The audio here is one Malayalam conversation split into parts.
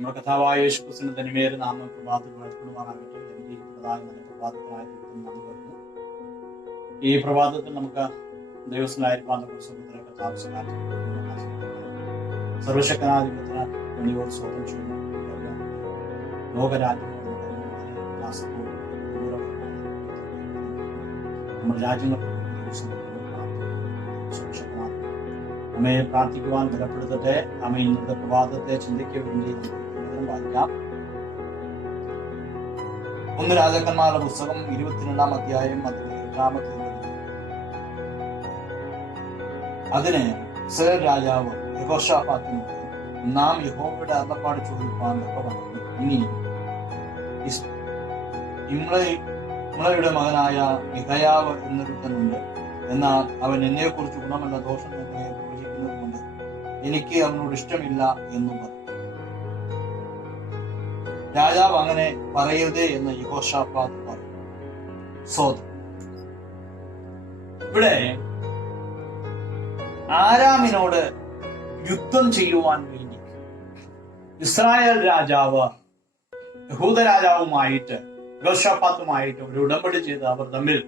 നമ്മുടെ കഥാവായ യേശുക്രിസ്തുവിന്റെ തനിമേറെ നാമം പ്രഭാതത്തിൽ വാഴ്ത്തപ്പെടുവാനാകട്ടെ. അനുഗ്രഹിക്കുന്നതായ നല്ല പ്രഭാതത്തിനായ ദൈവത്തിന് നന്ദി പറയുന്നു. ഈ പ്രഭാതത്തിൽ നമുക്ക് ദൈവസ്ഥനായിരിക്കാൻ പുസ്തകത്തിലെ കഥാവ് സർവശക്തനാധിപത്യത്തിന് വേണ്ടിയോട് സ്വന്തം ചെയ്യുന്നു. ലോകരാജ്യങ്ങൾ നമ്മുടെ രാജ്യങ്ങൾ അമ്മയെ പ്രാർത്ഥിക്കുവാൻ ബലപ്പെടുത്തട്ടെ. അമ്മ ഇന്നത്തെ പ്രഭാതത്തെ ചിന്തയ്ക്ക് വേണ്ടി വായിക്കാം. 1 രാജാക്കന്മാരുടെ പുസ്തകം 22-ാം അധ്യായം 8-ാമത്തെ. അതിന് ഇസ്രായേൽ രാജാവ് യെഹോശാഫാത്തിനോട്, നാം യഹോവയുടെ അരുളപ്പാട് ചോദിപ്പാൻ വന്നു. ഇനി ഇമ്ളയുടെ മകനായ മിഖയാവ് എന്നൊരുത്തനുണ്ട്. എന്നാൽ അവൻ എന്നെ കുറിച്ച് ഗുണമല്ല ദോഷം തന്നെ പ്രവചിക്കുന്നത് കൊണ്ട് എനിക്ക് അവനോട് ഇഷ്ടമില്ല എന്നും പറഞ്ഞു. രാജാവ് അങ്ങനെ പറയരുതേ എന്ന് യെഹോശാഫാത്ത് പറഞ്ഞു. ഇവിടെ ആരാമിനോട് യുദ്ധം ചെയ്യുവാൻ വേണ്ടി ഇസ്രായേൽ രാജാവ് യഹൂദ രാജാവുമായിട്ട് യെഹോശാഫാത്തുമായിട്ട് ഒരു ഉടമ്പടി ചെയ്ത് അവർ തമ്മിൽ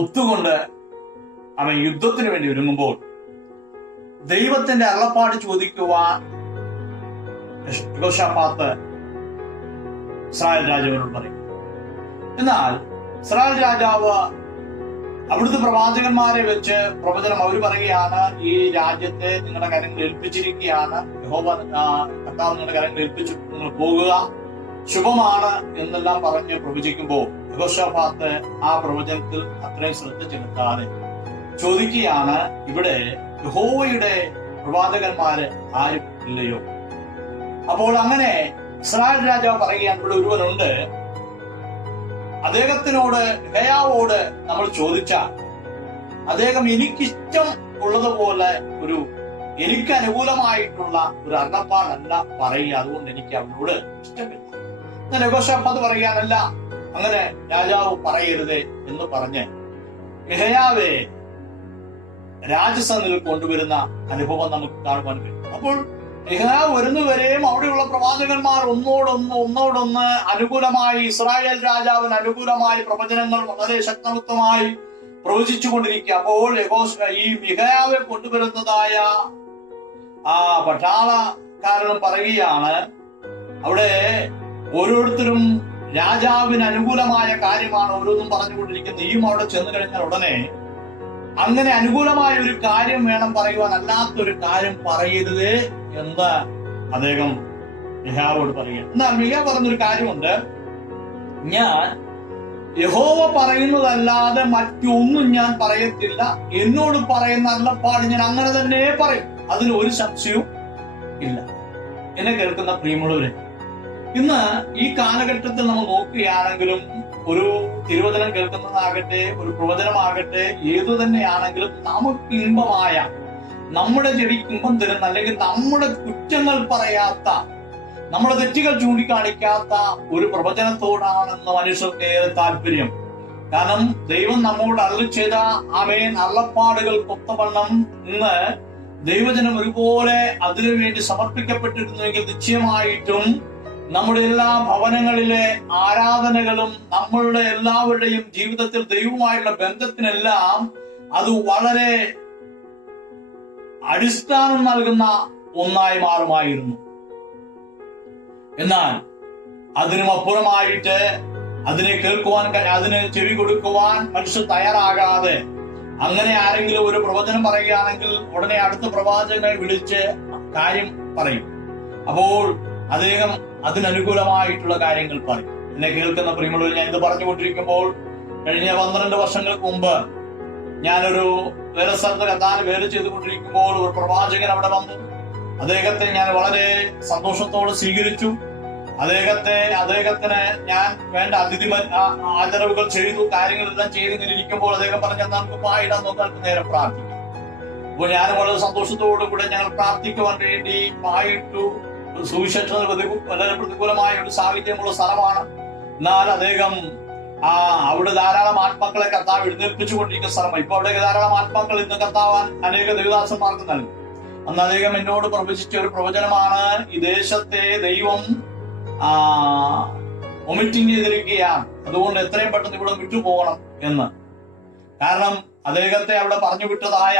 ഒത്തുകൊണ്ട് അവൻ യുദ്ധത്തിന് വേണ്ടി ഒരുങ്ങുമ്പോൾ ദൈവത്തിന്റെ അരുളപ്പാട് ചോദിക്കുവാൻ യെഹോശാഫാത്ത് ഇസ്രായേൽ രാജാവിനോട് പറയും. എന്നാൽ ഇസ്രായേൽ രാജാവ് അവിടുത്തെ പ്രവാചകന്മാരെ വെച്ച് പ്രവചനം അവർ പറയുകയാണ്, ഈ രാജ്യത്തെ നിങ്ങളുടെ കരങ്ങളിൽ ഏൽപ്പിച്ചിരിക്കുകയാണ്, യഹോവ കർത്താവ് നിങ്ങളുടെ കരങ്ങളിൽ ഏൽപ്പിച്ചു, നിങ്ങൾ പോകുക, ശുഭമാണ് എന്നെല്ലാം പറഞ്ഞ് പ്രവചിക്കുമ്പോൾ യെഹോശാഫാത്ത് ആ പ്രവചനത്തിൽ അത്രയും ശ്രദ്ധ ചെലുത്താതെ ചോദിക്കുകയാണ്, ഇവിടെ യഹോവയുടെ പ്രവാചകന്മാര് ആരും ഇല്ലയോ? അപ്പോൾ അങ്ങനെ ഇസ്രായേൽ രാജാവ് പറയുകയാണ്, ഇവിടെ ഒരുവനുണ്ട്, അദ്ദേഹത്തിനോട് മിഖയാവോട് നമ്മൾ ചോദിച്ചാൽ അദ്ദേഹം എനിക്കിഷ്ടം ഉള്ളതുപോലെ എനിക്ക് അനുകൂലമായിട്ടുള്ള ഒരു അരുളപ്പാടല്ല പറയുക, അതുകൊണ്ട് എനിക്ക് അവനോട് ഇഷ്ടമില്ല. എന്നാൽ യെഹോശാഫാത്ത് പറയാനല്ല, അങ്ങനെ രാജാവ് പറയരുതേ എന്ന് പറഞ്ഞ് മിഖയാവെ രാജസന്നിധിയിൽ കൊണ്ടുവരുന്ന അനുഭവം നമുക്ക് കാണുവാൻ കഴിയും. അപ്പോൾ മിഖയാവ് വരുന്നവരെയും അവിടെയുള്ള പ്രവാചകന്മാർ ഒന്നോടൊന്ന് അനുകൂലമായി, ഇസ്രായേൽ രാജാവിന് അനുകൂലമായി പ്രവചനങ്ങൾ വളരെ ശക്തമായി പ്രവചിച്ചു കൊണ്ടിരിക്കുക. അപ്പോൾ ഈ മിഖയാവെ കൊണ്ടുവരുന്നതായ ആ പട്ടാളക്കാരനും പറയുകയാണ്, അവിടെ ഓരോരുത്തരും രാജാവിന് അനുകൂലമായ കാര്യമാണ് ഓരോന്നും പറഞ്ഞുകൊണ്ടിരിക്കുന്നത്. നീയും അവിടെ ചെന്ന് കഴിഞ്ഞാൽ ഉടനെ അങ്ങനെ അനുകൂലമായ ഒരു കാര്യം വേണം പറയുവാൻ, അല്ലാത്തൊരു കാര്യം പറയരുത് എന്ന് അദ്ദേഹം മിഖയാവോട് പറയുക. എന്നാൽ മിഖയാവ് പറഞ്ഞൊരു കാര്യമുണ്ട്, ഞാൻ യഹോവ പറയുന്നതല്ലാതെ മറ്റൊന്നും ഞാൻ പറയത്തില്ല, എന്നോട് പറയുന്ന അരുളപ്പാട് ഞാൻ അങ്ങനെ തന്നെ പറയും, അതിന് ഒരു സംശയവും ഇല്ല. എന്നെ കേൾക്കുന്ന പ്രിയമുള്ളവരെ, ഇന്ന് ഈ കാലഘട്ടത്തിൽ നമ്മൾ നോക്കുകയാണെങ്കിലും ഒരു തിരുവചനം കേൾക്കുന്നതാകട്ടെ, ഒരു പ്രവചനമാകട്ടെ, ഏതു തന്നെയാണെങ്കിലും നമുക്ക് ഇമ്പമായ, നമ്മുടെ ചെവിക്ക് ഇമ്പം തരുന്ന, അല്ലെങ്കിൽ നമ്മുടെ കുറ്റങ്ങൾ പറയാത്ത, നമ്മുടെ തെറ്റുകൾ ചൂണ്ടിക്കാണിക്കാത്ത ഒരു പ്രവചനത്തോടാണെന്ന് മനുഷ്യർക്ക് ഏറെ താല്പര്യം. കാരണം ദൈവം നമ്മോട് അരുളി ചെയ്ത ആമേൻ അരുളപ്പാടുകൾക്കൊത്തവണ്ണം ഇന്ന് ദൈവജനം ഒരുപോലെ അതിനുവേണ്ടി സമർപ്പിക്കപ്പെട്ടിരുന്നുവെങ്കിൽ നിശ്ചയമായിട്ടും നമ്മുടെ എല്ലാ ഭവനങ്ങളിലെ ആരാധനകളും നമ്മളുടെ എല്ലാവരുടെയും ജീവിതത്തിൽ ദൈവവുമായുള്ള ബന്ധത്തിനെല്ലാം അത് വളരെ അടിസ്ഥാനം നൽകുന്ന ഒന്നായി മാറുമായിരുന്നു. എന്നാൽ അതിനും അപ്പുറമായിട്ട് അതിനെ കേൾക്കുവാൻ, അതിന് ചെവി കൊടുക്കുവാൻ മനുഷ്യർ തയ്യാറാകാതെ, അങ്ങനെ ആരെങ്കിലും ഒരു പ്രവചനം പറയുകയാണെങ്കിൽ ഉടനെ അടുത്ത പ്രവാചകനെ വിളിച്ച് കാര്യം പറയും. അപ്പോൾ അദ്ദേഹം അതിനനുകൂലമായിട്ടുള്ള കാര്യങ്ങൾ പറയും. എന്നെ കേൾക്കുന്ന പ്രിയമുള്ളവർ, ഞാൻ ഇത് പറഞ്ഞുകൊണ്ടിരിക്കുമ്പോൾ കഴിഞ്ഞ 12 വർഷങ്ങൾക്ക് മുമ്പ് ഞാനൊരു വേറെ സ്ഥലത്ത് കത്താൻ വേറെ ചെയ്തുകൊണ്ടിരിക്കുമ്പോൾ ഒരു പ്രവാചകൻ അവിടെ വന്നു. അദ്ദേഹത്തെ ഞാൻ വളരെ സന്തോഷത്തോടെ സ്വീകരിച്ചു. അദ്ദേഹത്തിന് ഞാൻ വേണ്ട അതിഥി ആദരവുകൾ ചെയ്തു, കാര്യങ്ങളെല്ലാം ചെയ്തിങ്ങനെ ഇരിക്കുമ്പോൾ അദ്ദേഹം പറഞ്ഞാൽ നമുക്ക് പായിടാൻ നോക്കാൻ നേരം പ്രാർത്ഥിക്കാം. അപ്പോൾ ഞാൻ വളരെ സന്തോഷത്തോടു കൂടെ ഞങ്ങൾ പ്രാർത്ഥിക്കുവാൻ വേണ്ടി പായിട്ടു. സുവിശേഷത്തിന് വളരെ പ്രതികൂലമായ ഒരു സാഹചര്യമുള്ള സ്ഥലമാണ്. എന്നാൽ അദ്ദേഹം അവിടെ ധാരാളം ആത്മാക്കളെ കർത്താവ് എഴുന്നേൽപ്പിച്ചുകൊണ്ടിരിക്കുന്ന സ്ഥലമാണ്. ഇപ്പൊ അവിടെ ധാരാളം ആത്മാക്കൾ ഇന്ന് കർത്താവാൻ അനേക ദേവദാസന്മാർക്ക് നൽകും. അന്ന് അദ്ദേഹം എന്നോട് പ്രവചിച്ച ഒരു പ്രവചനമാണ്, ഈ ദേശത്തെ ദൈവം വൊമിറ്റിംഗ് ചെയ്തിരിക്കുകയാണ്, അതുകൊണ്ട് എത്രയും പെട്ടെന്ന് ഇവിടെ വിട്ടുപോകണം എന്ന്. കാരണം അദ്ദേഹത്തെ അവിടെ പറഞ്ഞു വിട്ടതായ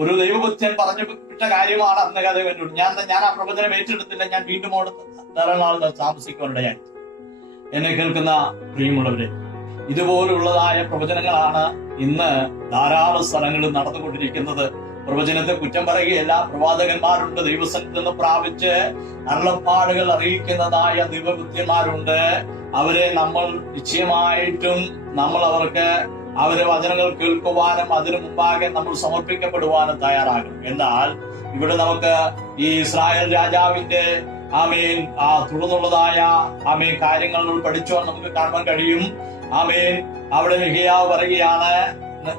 ഒരു ദൈവഭക്തൻ പറഞ്ഞു വിട്ട കാര്യമാണ് അന്ന് അദ്ദേഹം എന്നോട്. ഞാൻ ആ പ്രവചനം ഏറ്റെടുത്തില്ല. ഞാൻ വീണ്ടും അവിടെ ധാരാളം താമസിക്കാനിടയായി. എന്നെ കേൾക്കുന്ന പ്രിയമുള്ളവരെ, ഇതുപോലുള്ളതായ പ്രവചനങ്ങളാണ് ഇന്ന് ധാരാളം സ്ഥലങ്ങളിൽ നടന്നുകൊണ്ടിരിക്കുന്നത്. പ്രവചനത്തെ കുറ്റം പറയുകയല്ല, പ്രവാചകന്മാരുണ്ട്, ദൈവസന്നിധിയിൽ നിന്ന് പ്രാപിച്ച് അരുളപ്പാടുകൾ അറിയിക്കുന്നതായ ദൈവഭക്തന്മാരുണ്ട്. അവരെ നമ്മൾ നിശ്ചയമായിട്ടും അവരെ വചനങ്ങൾ കേൾക്കുവാനും അതിനു മുമ്പാകെ നമ്മൾ സമർപ്പിക്കപ്പെടുവാനും തയ്യാറാകണം. എന്നാൽ ഇവിടെ നമുക്ക് ഈ ഇസ്രായേൽ രാജാവിന്റെ തുടർന്നുള്ളതായ കാര്യങ്ങൾ പഠിച്ചുകൊണ്ട് നമുക്ക് കാണുവാൻ കഴിയും. അവിടെ മിഖ്യാവ് പറയുകയാണ്,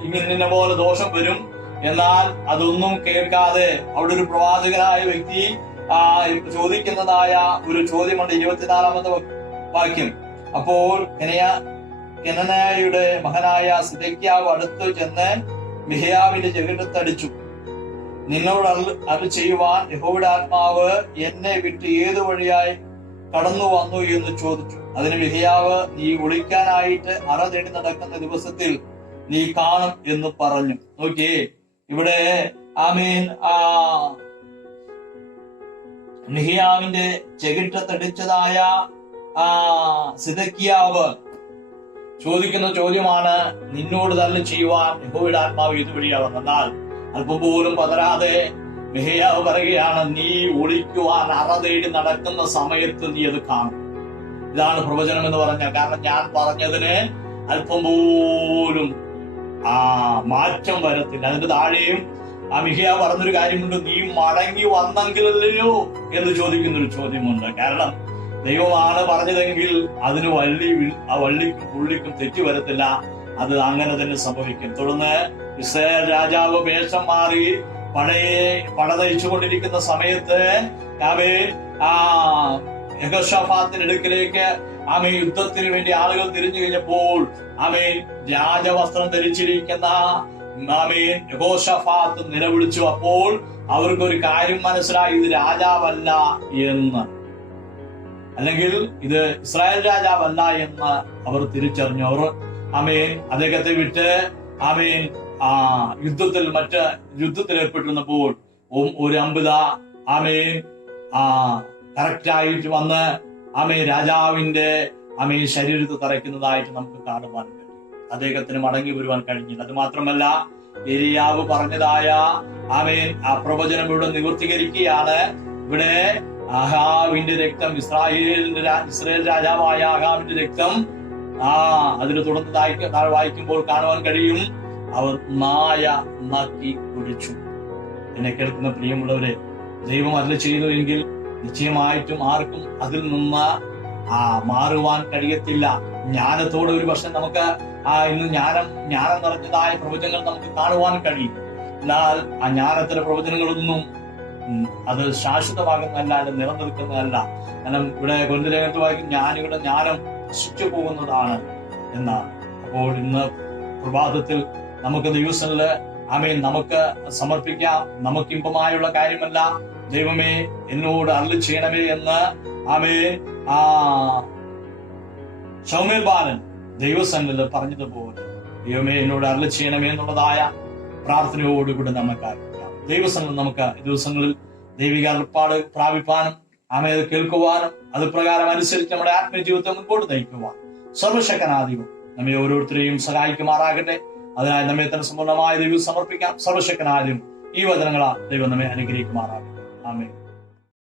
ഇങ്ങനെ പോലെ ദോഷം വരും. എന്നാൽ അതൊന്നും കേൾക്കാതെ അവിടെ ഒരു പ്രവാചകനായ വ്യക്തി ചോദിക്കുന്നതായ ഒരു ചോദ്യമുണ്ട്. 24-ാമത്തെ വാക്യം. അപ്പോൾ കെനനയുടെ മകനായ സിദെക്കീയാവ് അടുത്ത് ചെന്ന് മിഖ്യാവിന്റെ ചെകിട്ടത്തടിച്ചു. നിന്നോട് അരുളി ചെയ്യുവാൻ യഹോവയുടെ ആത്മാവ് എന്നെ വിട്ട് ഏതു വഴിയായി കടന്നു വന്നു എന്ന് ചോദിച്ചു. അതിന് മിഖ്യാവ്, നീ ഒളിക്കാനായിട്ട് അറ തേടി നടക്കുന്ന ദിവസത്തിൽ നീ കാണും എന്ന് പറഞ്ഞു. നോക്കിയേ, ഇവിടെ മിഖ്യാവിന്റെ ചെകിട്ടത്തടിച്ചതായ സിദെക്കീയാവ് ചോദിക്കുന്ന ചോദ്യമാണ്, നിന്നോട് തന്നെ ചെയ്യുവാൻ യഹോവയുടെ ആത്മാവ് ഇതുവഴിയാവും. എന്നാൽ അല്പം പോലും പതരാതെ മിഖ്യാവ് പറയുകയാണ്, നീ ഒളിക്കുവാൻ അറ തേടി നടക്കുന്ന സമയത്ത് നീ അത് കാണും. ഇതാണ് പ്രവചനം എന്ന് പറഞ്ഞ. കാരണം ഞാൻ പറഞ്ഞതിന് അല്പം പോലും മാറ്റം വരത്തില്ല. അതിന്റെ താഴെയും മിഖ്യാവ് പറഞ്ഞൊരു കാര്യമുണ്ട്, നീ മടങ്ങി വന്നെങ്കിലല്ലോ എന്ന് ചോദിക്കുന്നൊരു ചോദ്യമുണ്ട്. കാരണം ദൈവമാണ് പറഞ്ഞതെങ്കിൽ അതിന് വള്ളിക്കും പുള്ളിക്കും തെറ്റി വരത്തില്ല. അത് അങ്ങനെ തന്നെ സംഭവിക്കും. തുടർന്ന് ഇസ്രായേൽ രാജാവ് വേഷം മാറി പടനയിച്ചു കൊണ്ടിരിക്കുന്ന സമയത്ത് യെഹോശാഫാത്തിന്റെ അടുക്കിലേക്ക് യുദ്ധത്തിന് വേണ്ടി ആളുകൾ തിരിഞ്ഞു കഴിഞ്ഞപ്പോൾ രാജവസ്ത്രം ധരിച്ചിരിക്കുന്ന യെഹോശാഫാത്ത് നിലവിളിച്ചു. അപ്പോൾ അവർക്കൊരു കാര്യം മനസ്സിലായി, ഇത് രാജാവല്ല എന്ന്, അല്ലെങ്കിൽ ഇത് ഇസ്രായേൽ രാജാവല്ല എന്ന് അവർ തിരിച്ചറിഞ്ഞു. അവർ അദ്ദേഹത്തെ വിട്ട് യുദ്ധത്തിൽ ഏർപ്പെട്ടിരുന്നപ്പോൾ ഒരു അമ്പുത കറക്റ്റായിട്ട് വന്ന് രാജാവിന്റെ ശരീരത്തിൽ തറയ്ക്കുന്നതായിട്ട് നമുക്ക് കാണുവാൻ കഴിയും. അദ്ദേഹത്തിന് മടങ്ങി വരുവാൻ കഴിഞ്ഞില്ല. അത് മാത്രമല്ല, ഏലിയാവ് പറഞ്ഞതായ ആ പ്രവചനം ഇവിടെ നിവർത്തീകരിക്കുകയാണ്. ഇവിടെ ആഹാബിന്റെ രക്തം, ഇസ്രായേൽ രാജാവായ ആഹാബിന്റെ രക്തം അതിന് തുടർന്ന് വായിക്കുമ്പോൾ കാണുവാൻ കഴിയും, അവർ നായ നക്കി കുടിച്ചു. എന്നെ കേൾക്കുന്ന പ്രിയമുള്ളവരെ, ദൈവം അതിൽ ചെയ്തു എങ്കിൽ നിശ്ചയമായിട്ടും ആർക്കും അതിൽ നിന്ന് മാറുവാൻ കഴിയത്തില്ല. ജ്ഞാനത്തോടെ ഒരു പക്ഷെ നമുക്ക് ഇന്ന് ജ്ഞാനം നിറഞ്ഞതായ പ്രവചനങ്ങൾ നമുക്ക് കാണുവാൻ കഴിയും. എന്നാൽ ആ ജ്ഞാനത്തിലെ പ്രവചനങ്ങളൊന്നും അത് ശാശ്വതമാകുന്നതല്ല, അത് നിലനിൽക്കുന്നതല്ല. കാരണം ഇവിടെ കൊരിന്ത്യലേഖനത്തിൽ വായിക്കും, ജ്ഞാനികളുടെ ജ്ഞാനം നശിച്ചു പോകുന്നതാണ് എന്നാണ്. അപ്പോൾ ഇന്ന് പ്രഭാതത്തിൽ നമുക്ക് ദിവസങ്ങളില് നമുക്ക് സമർപ്പിക്കാം. നമുക്ക് ഇമ്പമായുള്ള കാര്യമല്ല, ദൈവമേ എന്നോട് അരുളി ചെയ്യണമേ എന്ന് ശൗമേൽ ബാലൻ ദൈവസന്നിധിയിൽ പറഞ്ഞതുപോലെ ദൈവമേ എന്നോട് അരുളി ചെയ്യണമേ എന്നുള്ളതായ പ്രാർത്ഥനയോടുകൂടി നമുക്ക് ആരംഭിക്കാം. ദൈവസന്നിധിയിൽ നമുക്ക് ദിവസങ്ങളിൽ ദൈവിക അരുളപ്പാട് പ്രാപിപ്പാനും അത് കേൾക്കുവാനും അത് പ്രകാരം അനുസരിച്ച് നമ്മുടെ ആത്മജീവിതത്തെ മുൻപോട്ട് നയിക്കുവാൻ സർവശക്തനാദിവം നമ്മെ ഓരോരുത്തരെയും സഹായിക്കുമാറാകട്ടെ. അതിനായി നമ്മെ തന്നെ സമ്പൂർണ്ണമായ ദൈവം സമർപ്പിക്കാം. സർവശക്തനാദിവം ഈ വചനങ്ങളാൽ ദൈവം നമ്മെ അനുഗ്രഹിക്കുമാറാകട്ടെ. ആമേൻ.